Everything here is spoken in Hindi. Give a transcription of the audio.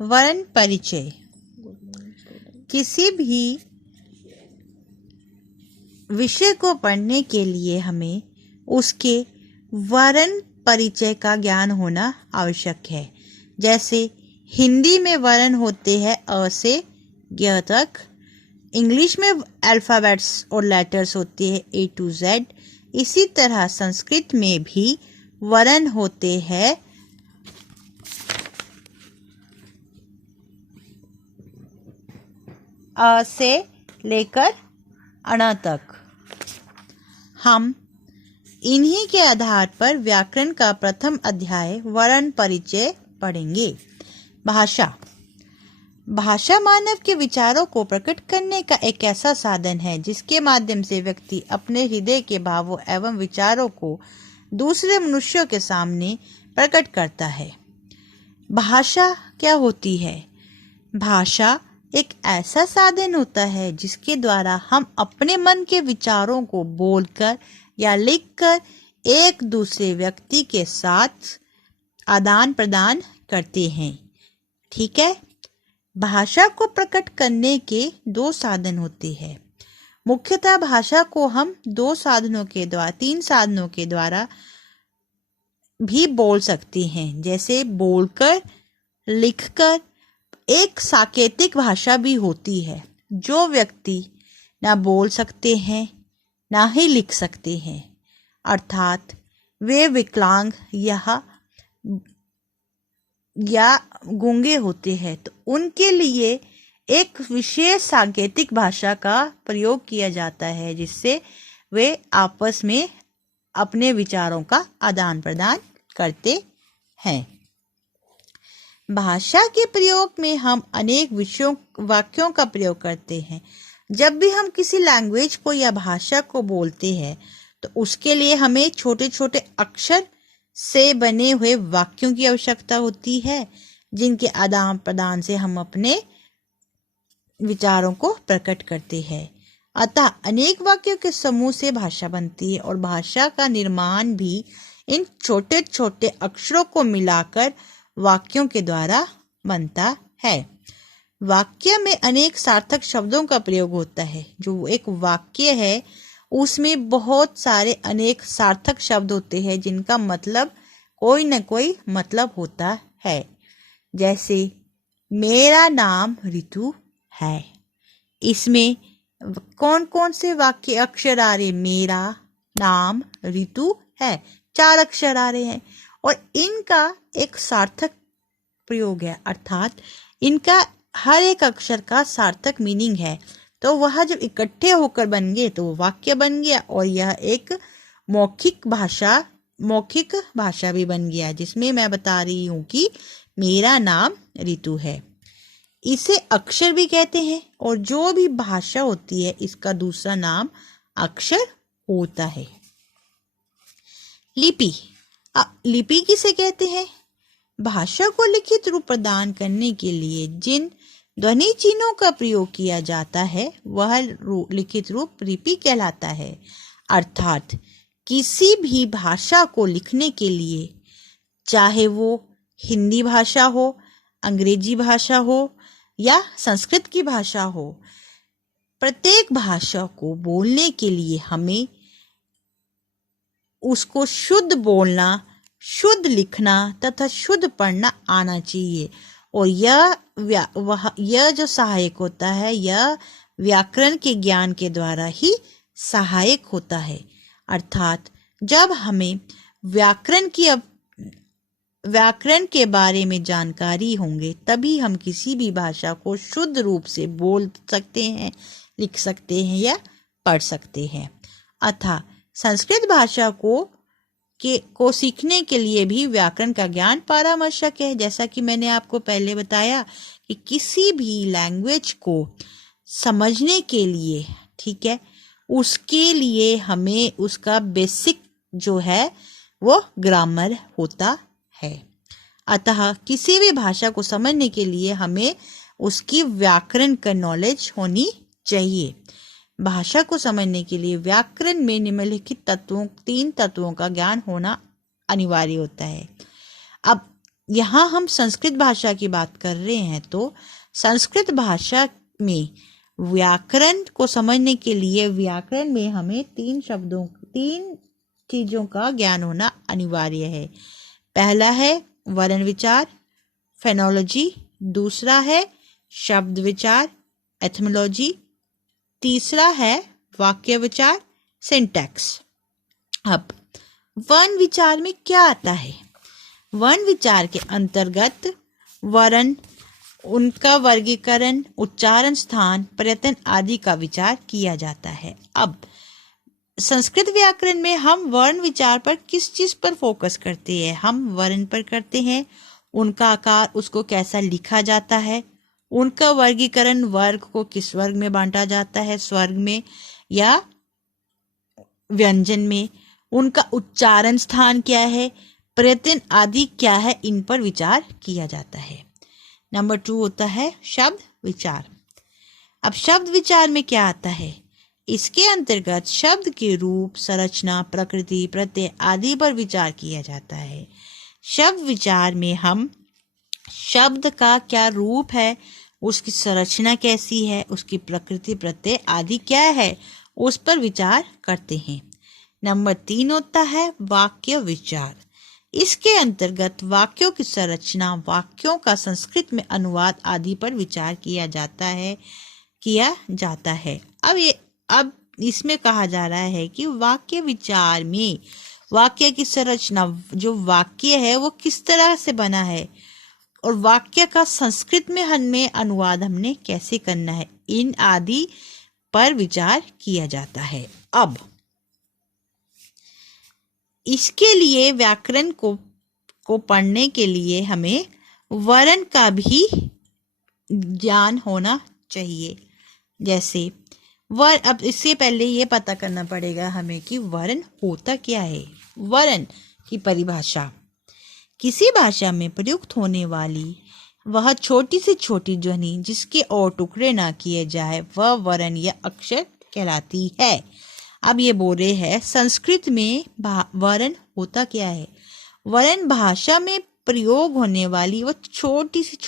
वर्ण परिचय। किसी भी विषय को पढ़ने के लिए हमें उसके वर्ण परिचय का ज्ञान होना आवश्यक है। जैसे हिंदी में वर्ण होते हैं अ से य तक, इंग्लिश में अल्फ़ाबेट्स और लेटर्स होते हैं A to Z। इसी तरह संस्कृत में भी वर्ण होते हैं अ से लेकर अण तक। हम इन्हीं के आधार पर व्याकरण का प्रथम अध्याय वर्ण परिचय पढ़ेंगे। भाषा। भाषा मानव के विचारों को प्रकट करने का एक ऐसा साधन है जिसके माध्यम से व्यक्ति अपने हृदय के भावों एवं विचारों को दूसरे मनुष्यों के सामने प्रकट करता है। भाषा क्या होती है? भाषा एक ऐसा साधन होता है जिसके द्वारा हम अपने मन के विचारों को बोलकर या लिखकर एक दूसरे व्यक्ति के साथ आदान प्रदान करते हैं। ठीक है। भाषा को प्रकट करने के दो साधन होते हैं। मुख्यतः भाषा को हम तीन साधनों के द्वारा भी बोल सकते हैं, जैसे बोलकर, लिखकर। एक सांकेतिक भाषा भी होती है जो व्यक्ति ना बोल सकते हैं ना ही लिख सकते हैं, अर्थात वे विकलांग या गूंगे होते हैं, तो उनके लिए एक विशेष सांकेतिक भाषा का प्रयोग किया जाता है जिससे वे आपस में अपने विचारों का आदान प्रदान करते हैं। भाषा के प्रयोग में हम अनेक वाक्यों का प्रयोग करते हैं। जब भी हम किसी लैंग्वेज को या भाषा को बोलते हैं तो उसके लिए हमें छोटे छोटे अक्षर से बने हुए वाक्यों की आवश्यकता होती है, जिनके आदान प्रदान से हम अपने विचारों को प्रकट करते हैं। अतः अनेक वाक्यों के समूह से भाषा बनती है और भाषा का निर्माण भी इन छोटे छोटे अक्षरों को मिलाकर वाक्यों के द्वारा बनता है। वाक्य में अनेक सार्थक शब्दों का प्रयोग होता है। जो एक वाक्य है उसमें बहुत सारे अनेक सार्थक शब्द होते हैं जिनका मतलब कोई न कोई मतलब होता है। जैसे मेरा नाम रितु है, इसमें कौन कौन से वाक्य अक्षर आ रहे? मेरा नाम रितु है, 4 अक्षर आ रहे हैं और इनका एक सार्थक प्रयोग है, अर्थात इनका हर एक अक्षर का सार्थक मीनिंग है। तो वह जब इकट्ठे होकर बन गए तो वो वाक्य बन गया और यह एक मौखिक भाषा भी बन गया, जिसमें मैं बता रही हूँ कि मेरा नाम रितु है। इसे अक्षर भी कहते हैं और जो भी भाषा होती है इसका दूसरा नाम अक्षर होता है। लिपि। लिपि किसे कहते हैं? भाषा को लिखित रूप प्रदान करने के लिए जिन ध्वनि चिन्हों का प्रयोग किया जाता है वह लिखित रूप लिपि कहलाता है। अर्थात किसी भी भाषा को लिखने के लिए, चाहे वो हिंदी भाषा हो, अंग्रेजी भाषा हो या संस्कृत की भाषा हो, प्रत्येक भाषा को बोलने के लिए हमें उसको शुद्ध बोलना, शुद्ध लिखना तथा शुद्ध पढ़ना आना चाहिए। और यह जो सहायक होता है यह व्याकरण के ज्ञान के द्वारा ही सहायक होता है। अर्थात जब हमें व्याकरण के बारे में जानकारी होंगे तभी हम किसी भी भाषा को शुद्ध रूप से बोल सकते हैं, लिख सकते हैं या पढ़ सकते हैं। अतः संस्कृत भाषा को सीखने के लिए भी व्याकरण का ज्ञान परामर्शक है। जैसा कि मैंने आपको पहले बताया कि किसी भी लैंग्वेज को समझने के लिए, ठीक है, उसके लिए हमें उसका बेसिक जो है वो ग्रामर होता है। अतः किसी भी भाषा को समझने के लिए हमें उसकी व्याकरण का नॉलेज होनी चाहिए। भाषा को समझने के लिए व्याकरण में निम्नलिखित 3 तत्वों का ज्ञान होना अनिवार्य होता है। अब यहाँ हम संस्कृत भाषा की बात कर रहे हैं, तो संस्कृत भाषा में व्याकरण को समझने के लिए व्याकरण में हमें तीन चीजों का ज्ञान होना अनिवार्य है। पहला है वर्ण विचार, फेनोलॉजी, दूसरा है शब्द विचार, एथिमोलॉजी, तीसरा है वाक्य विचार, सिंटैक्स। अब वर्ण विचार में क्या आता है? वर्ण विचार के अंतर्गत वर्ण, उनका वर्गीकरण, उच्चारण स्थान, पर्यटन आदि का विचार किया जाता है। अब संस्कृत व्याकरण में हम वर्ण विचार पर किस चीज पर फोकस करते हैं? हम वर्ण पर करते हैं, उनका आकार, उसको कैसा लिखा जाता है, उनका वर्गीकरण, वर्ग को किस वर्ग में बांटा जाता है, स्वर्ग में या व्यंजन में, उनका उच्चारण स्थान क्या है, पर्यटन आदि क्या है, इन पर विचार किया जाता है। नंबर 2 होता है शब्द विचार। अब शब्द विचार में क्या आता है? इसके अंतर्गत शब्द के रूप, संरचना, प्रकृति, प्रत्यय आदि पर विचार किया जाता है। शब्द विचार में हम शब्द का क्या रूप है, उसकी संरचना कैसी है, उसकी प्रकृति, प्रत्यय आदि क्या है, उस पर विचार करते हैं। नंबर 3 होता है वाक्य विचार। इसके अंतर्गत वाक्यों की संरचना, वाक्यों का संस्कृत में अनुवाद आदि पर विचार किया जाता है। अब इसमें कहा जा रहा है कि वाक्य विचार में वाक्य की संरचना, जो वाक्य है वो किस तरह से बना है और वाक्य का संस्कृत में हमें अनुवाद हमने कैसे करना है, इन आदि पर विचार किया जाता है। अब इसके लिए व्याकरण को पढ़ने के लिए हमें वर्ण का भी ज्ञान होना चाहिए। जैसे अब इससे पहले ये पता करना पड़ेगा हमें कि वर्ण होता क्या है। वर्ण की परिभाषा: किसी भाषा में प्रयुक्त होने वाली वह छोटी से छोटी ध्वनि जिसके और टुकड़े ना किए जाए वह वर्ण या अक्षर कहलाती है। अब ये बोल रहे हैं संस्कृत में वर्ण होता क्या है। वर्ण भाषा में प्रयोग होने वाली वह छोटी से